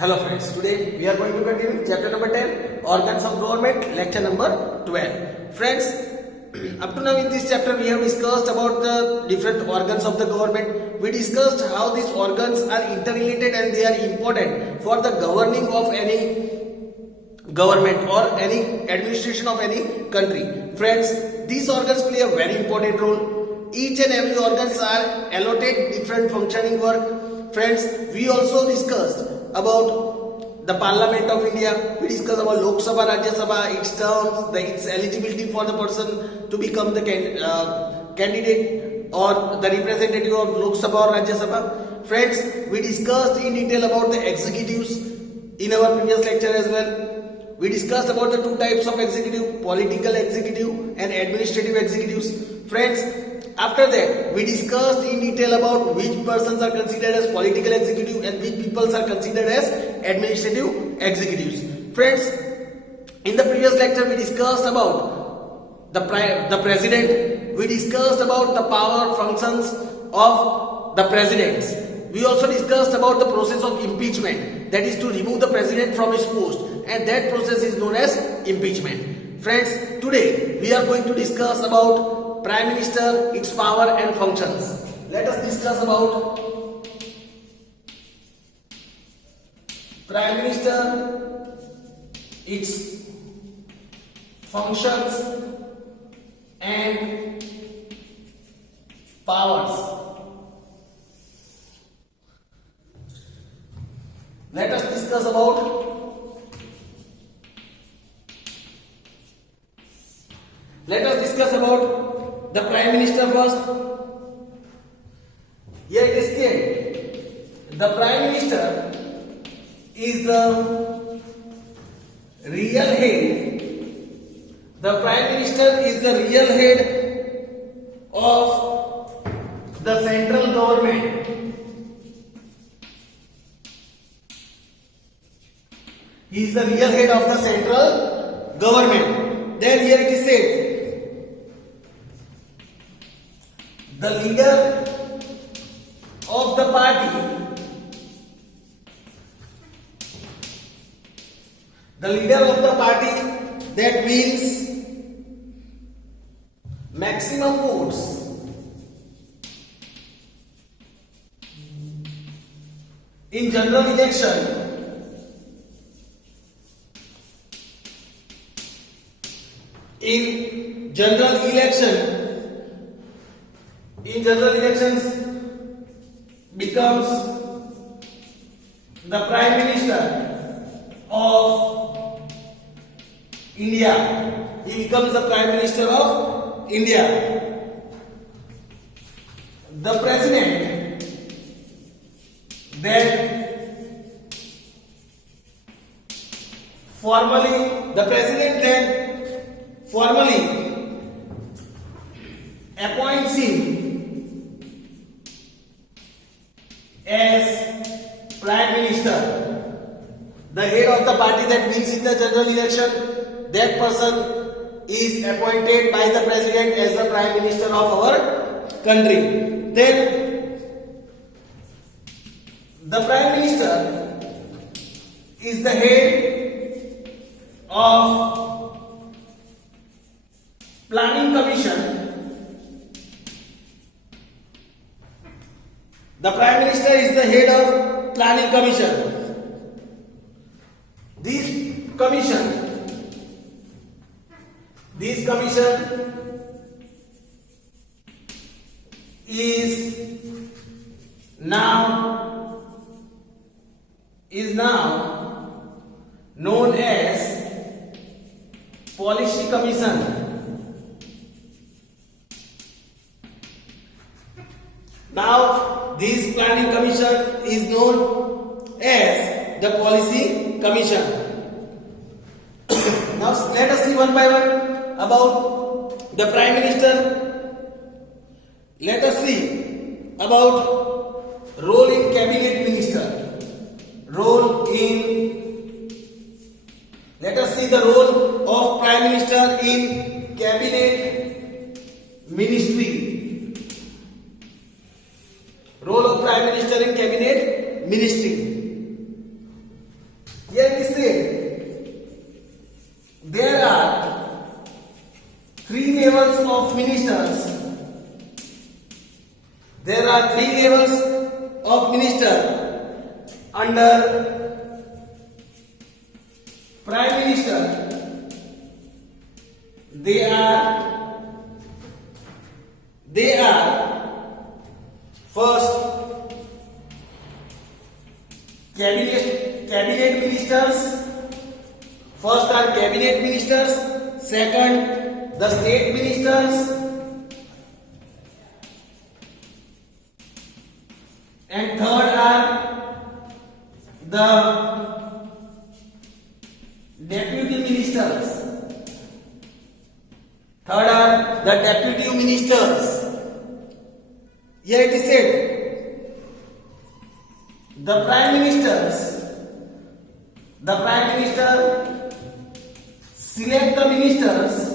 Hello friends, today we are going to continue chapter number 10, organs of government, lecture number 12. Friends, up to now in this chapter we have discussed about the different organs of the government. We discussed how these organs are interrelated and they are important for the governing of any government or any administration of any country. Friends, these organs play a very important role. Each and every organs are allotted different functioning work. Friends, we also discussed about the Parliament of India. We discussed about Lok Sabha, Rajya Sabha, its terms, its eligibility for the person to become the candidate or the representative of Lok Sabha or Rajya Sabha. Friends, we discussed in detail about the executives in our previous lecture as well. We discussed about the two types of executive, political executive and administrative executives. Friends, after that, we discussed in detail about which persons are considered as political executive and which people are considered as administrative executives. Friends, in the previous lecture, we discussed about the president. We discussed about the power functions of the presidents. We also discussed about the process of impeachment, that is to remove the president from his post, and that process is known as impeachment. Friends, today we are going to discuss about Prime Minister, its power and functions. Let us discuss about Prime Minister, its functions and powers. Let us discuss about the Prime Minister first. Here it is stated, the Prime Minister is the real head. The Prime Minister is the real head of the central government. He is the real head of the central government. Then here it is said, the leader of the party, that wins maximum votes in general election becomes the Prime Minister of India. He becomes the Prime Minister of India. The President then formally appoints him as Prime Minister. The head of the party that wins in the general election, that person is appointed by the President as the Prime Minister of our country. Then the Prime Minister is the head of Planning Commission. The Prime Minister is the head of Planning Commission. This commission is now known as Policy Commission. Now, this Planning Commission is known as the Policy Commission. Now, let us see one by one about the Prime Minister. Let us see about role in Cabinet Minister. Let us see the role of Prime Minister in Cabinet Ministry. Role of Prime Minister in Cabinet Ministry. three levels of ministers. There are three levels of minister under Prime Minister. They are first cabinet ministers. First are cabinet ministers, second the state ministers, and third are the deputy ministers. Third are the deputy ministers. Here it is said, the prime minister select the ministers.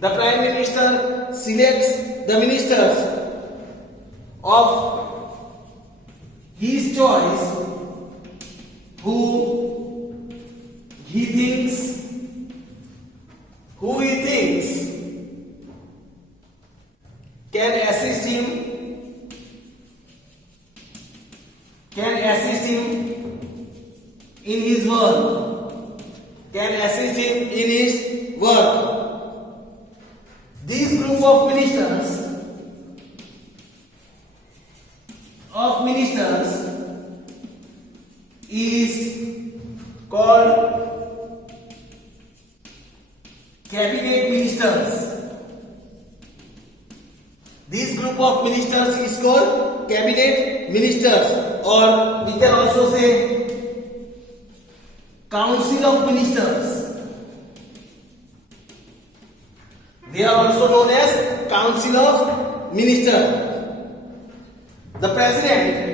The prime minister selects the ministers of his choice who he thinks can assist him in his work. This group of ministers is called cabinet ministers. This group of ministers is called cabinet ministers, or we can also say council of ministers. They are also known as council of ministers. The president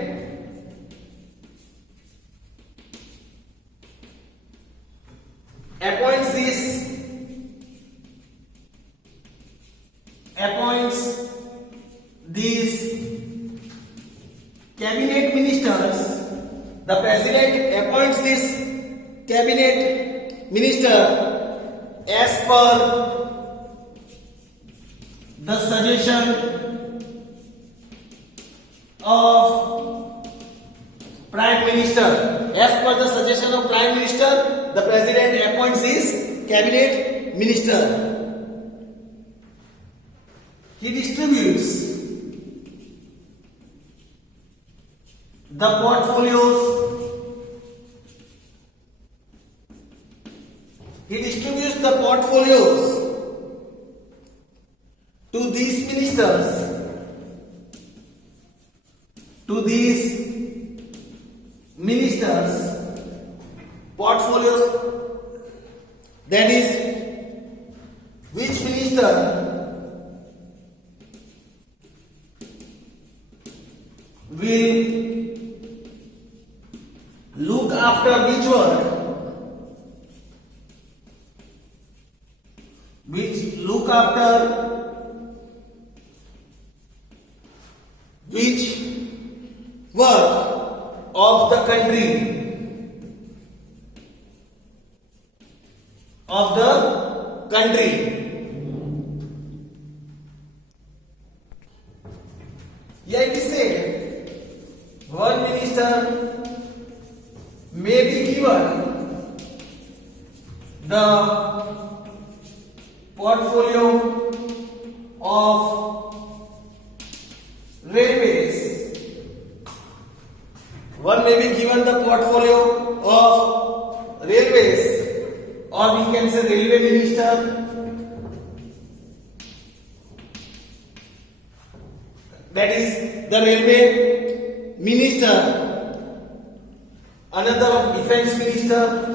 appoints these cabinet ministers. The president appoints this cabinet minister as per the suggestion of prime minister. As per the suggestion of prime minister, the president appoints this cabinet minister. He distributes the portfolios. To these ministers, portfolios, that is, which minister will look after which work, which work of the country, Here it is said, one minister may be given the portfolio of railways. One may be given the portfolio of railways, or we can say railway minister. That is the railway minister. Another of defense minister.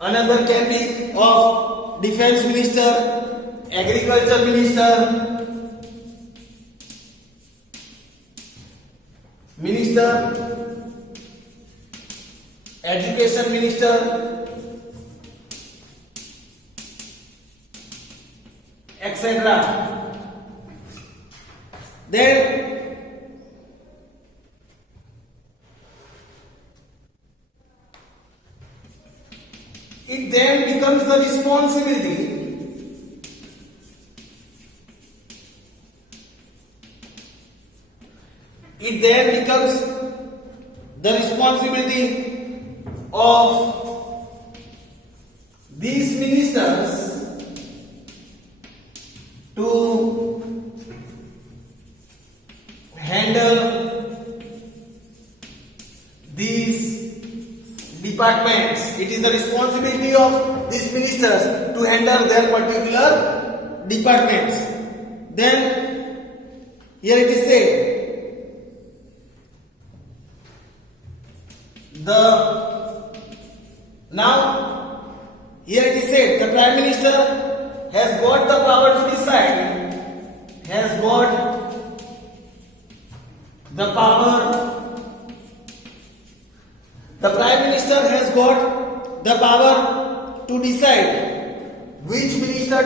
Another can be of defense minister, agriculture minister, education minister, etc. Then It then becomes the responsibility of these ministers to handle these departments. It is the responsibility of these ministers to handle their particular departments. Then here it is said, here it is said, the Prime Minister has got the power to decide, the Prime Minister has got the power to decide which minister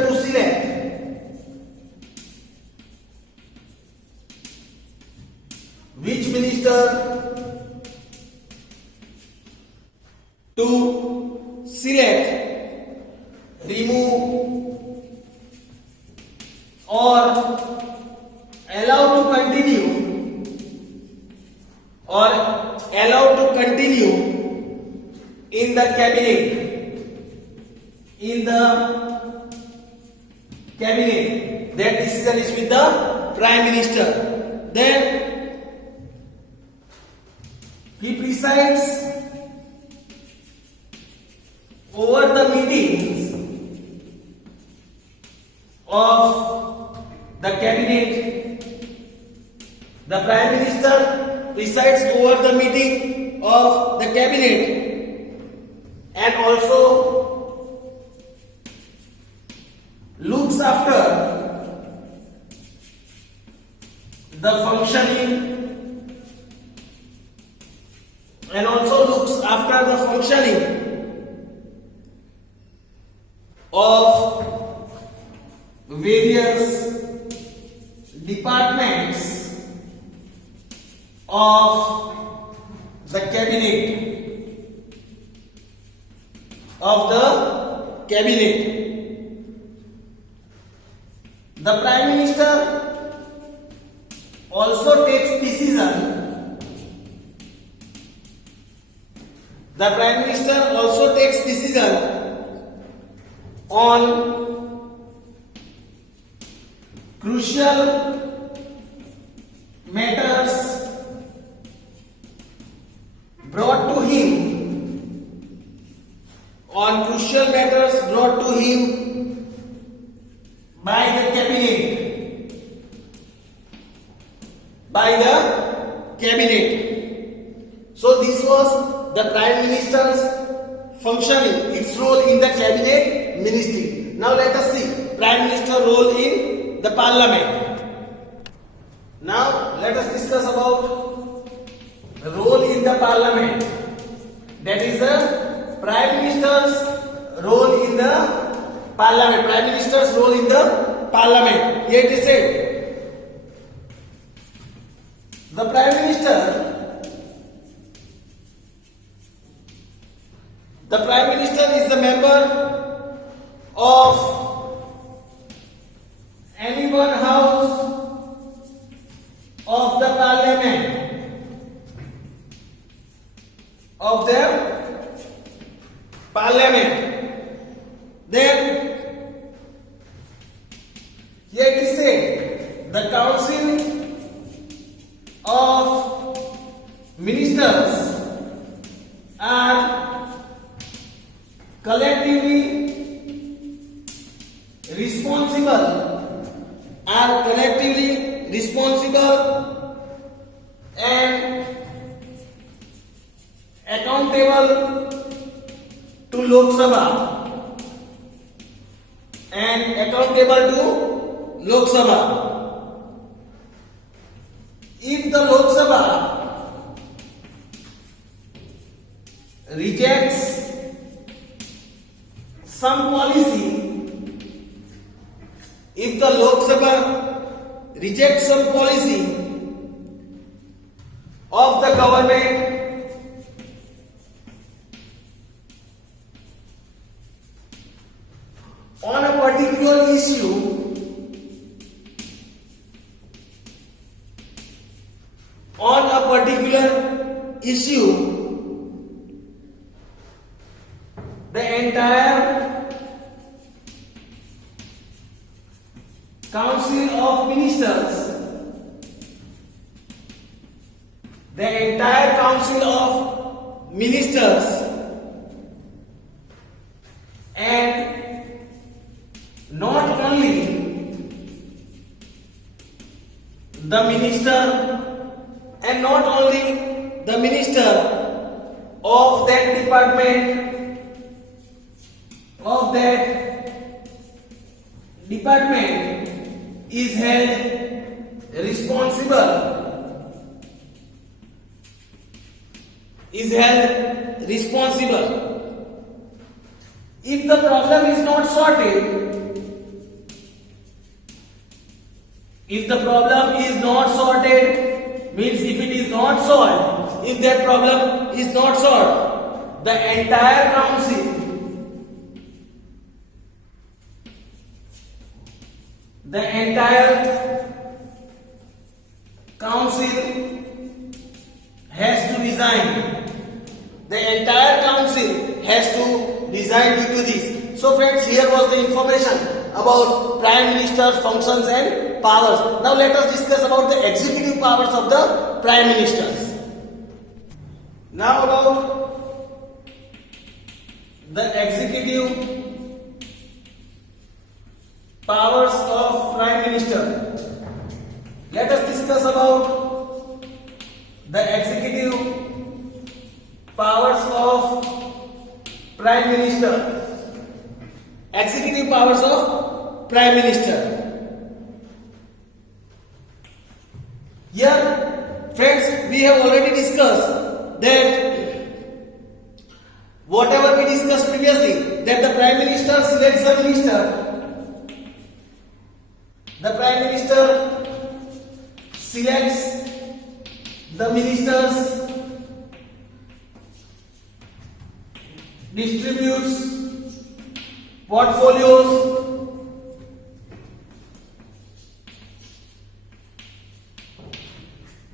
to select, remove, or allow to continue in the cabinet. That decision is with the Prime Minister. Then he presides over the meetings of the cabinet. The Prime Minister presides over the meeting of the cabinet and also looks after the functioning of various departments of the cabinet. The Prime Minister also takes decision. On crucial matters brought to him by the cabinet. So this was the Prime Minister's functioning, its role in the cabinet ministry. Now let us see Prime Minister role in the Parliament. Now let us discuss about the role in the Parliament. That is the Prime Minister's role in the Parliament. Here it is said, the Prime Minister is the member of any one house of the Parliament. Then here it is said, the Council of Ministers are collectively responsible and accountable to Lok Sabha. If the Lok Sabha rejects some policy, of the government, particular issue, the entire Council of Ministers, the entire Council of Ministers, and not only the minister, and not only the minister of that department is held responsible, if the problem is not sorted, means if it is not solved, if that problem is not solved, the entire council has to resign. The entire council has to resign due to this. So friends, here was the information about Prime Minister's functions and powers. Now let us discuss about the executive powers of the Prime Ministers. Now about the executive powers of Prime Minister. Let us discuss about the executive powers of Prime Minister. Executive powers of Prime Minister. Here, friends, we have already discussed that whatever we discussed previously, that the Prime Minister selects the minister. The Prime Minister selects the ministers, distributes portfolios,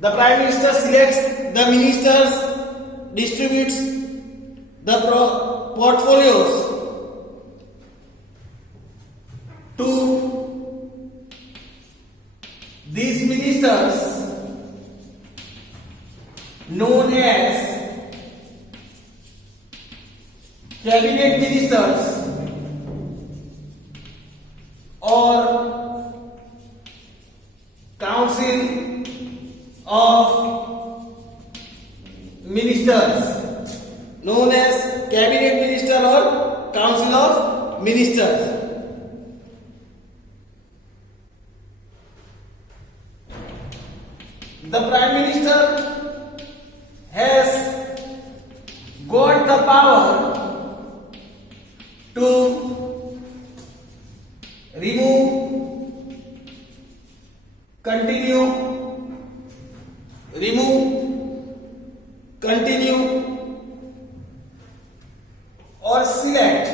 the Prime Minister selects the ministers, distributes the portfolios to these ministers, known as cabinet ministers or council of ministers, known as cabinet minister or council of ministers. The Prime Minister has got the power to remove, continue or select,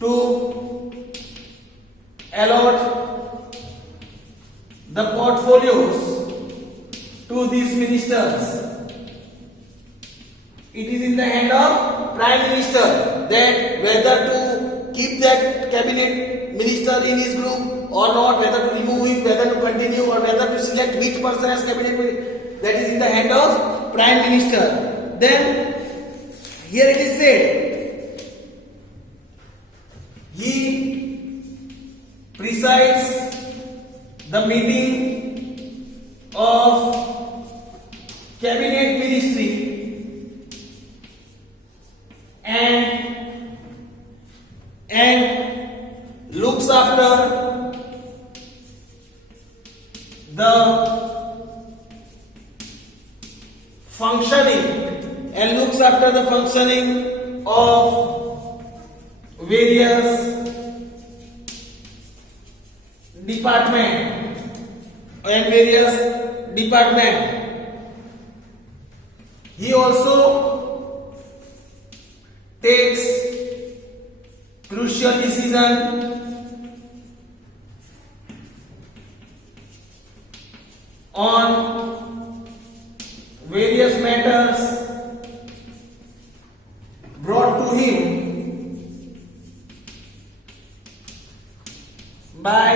to allot the portfolios to these ministers. It is in the hand of Prime Minister that whether to keep that cabinet minister in his group or not, whether to remove him, whether to continue, or whether to select which person as cabinet minister. That is in the hand of Prime Minister. Then here it is said, he presides the meeting of cabinet ministry and looks after the functioning of various department. He also takes crucial decision on various matters brought to him by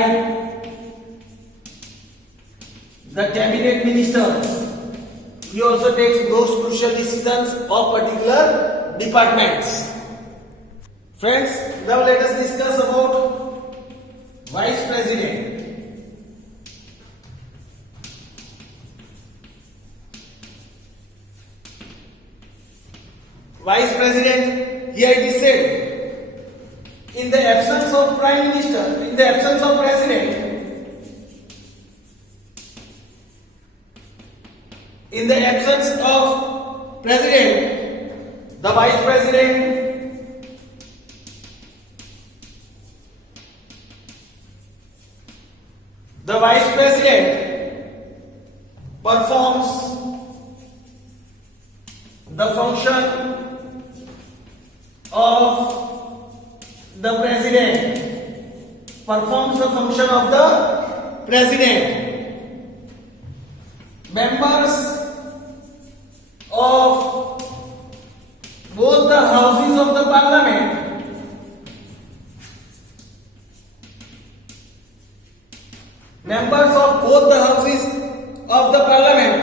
the cabinet ministers. He also takes those crucial decisions of particular departments. Friends, now let us discuss about Vice President. Vice President, here it is said, in the absence of Prime Minister, in the absence of President, in the absence of President, the Vice President performs the function of the President, performs the function of the President. Members of both the houses of the Parliament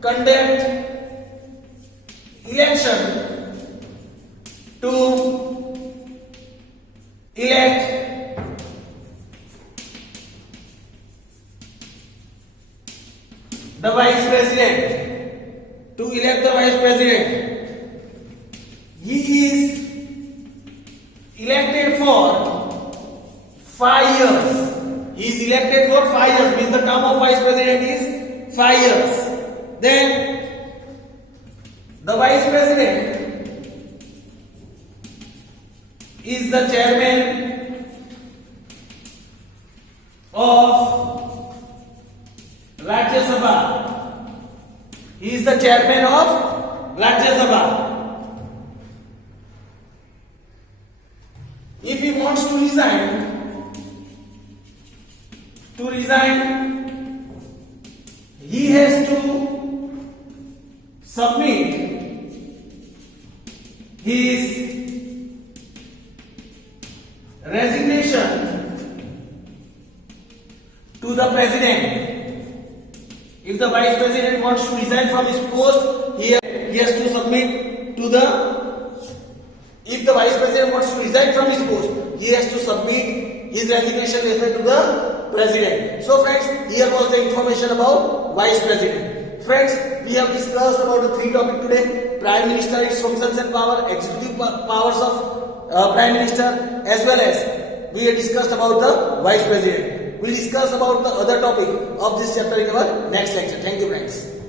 conduct election to elect the Vice President. To elect the Vice President, he is elected for 5 years. He is elected for 5 years, means the term of Vice President is 5 years. Then the Vice President is the chairman of Rajya Sabha. He is the chairman of Rajya Sabha. If he wants to resign, he has to submit his resignation to the President. If the Vice President wants to resign from his post, he has to submit to the. If the Vice President wants to resign from his post, he has to submit his resignation letter to the President. So friends, here was the information about Vice President. Friends, we have discussed about the 3 topics today: Prime Minister, its functions and power, executive powers of Prime Minister, as well as we have discussed about the Vice President. We will discuss about the other topic of this chapter in our next lecture. Thank you, friends.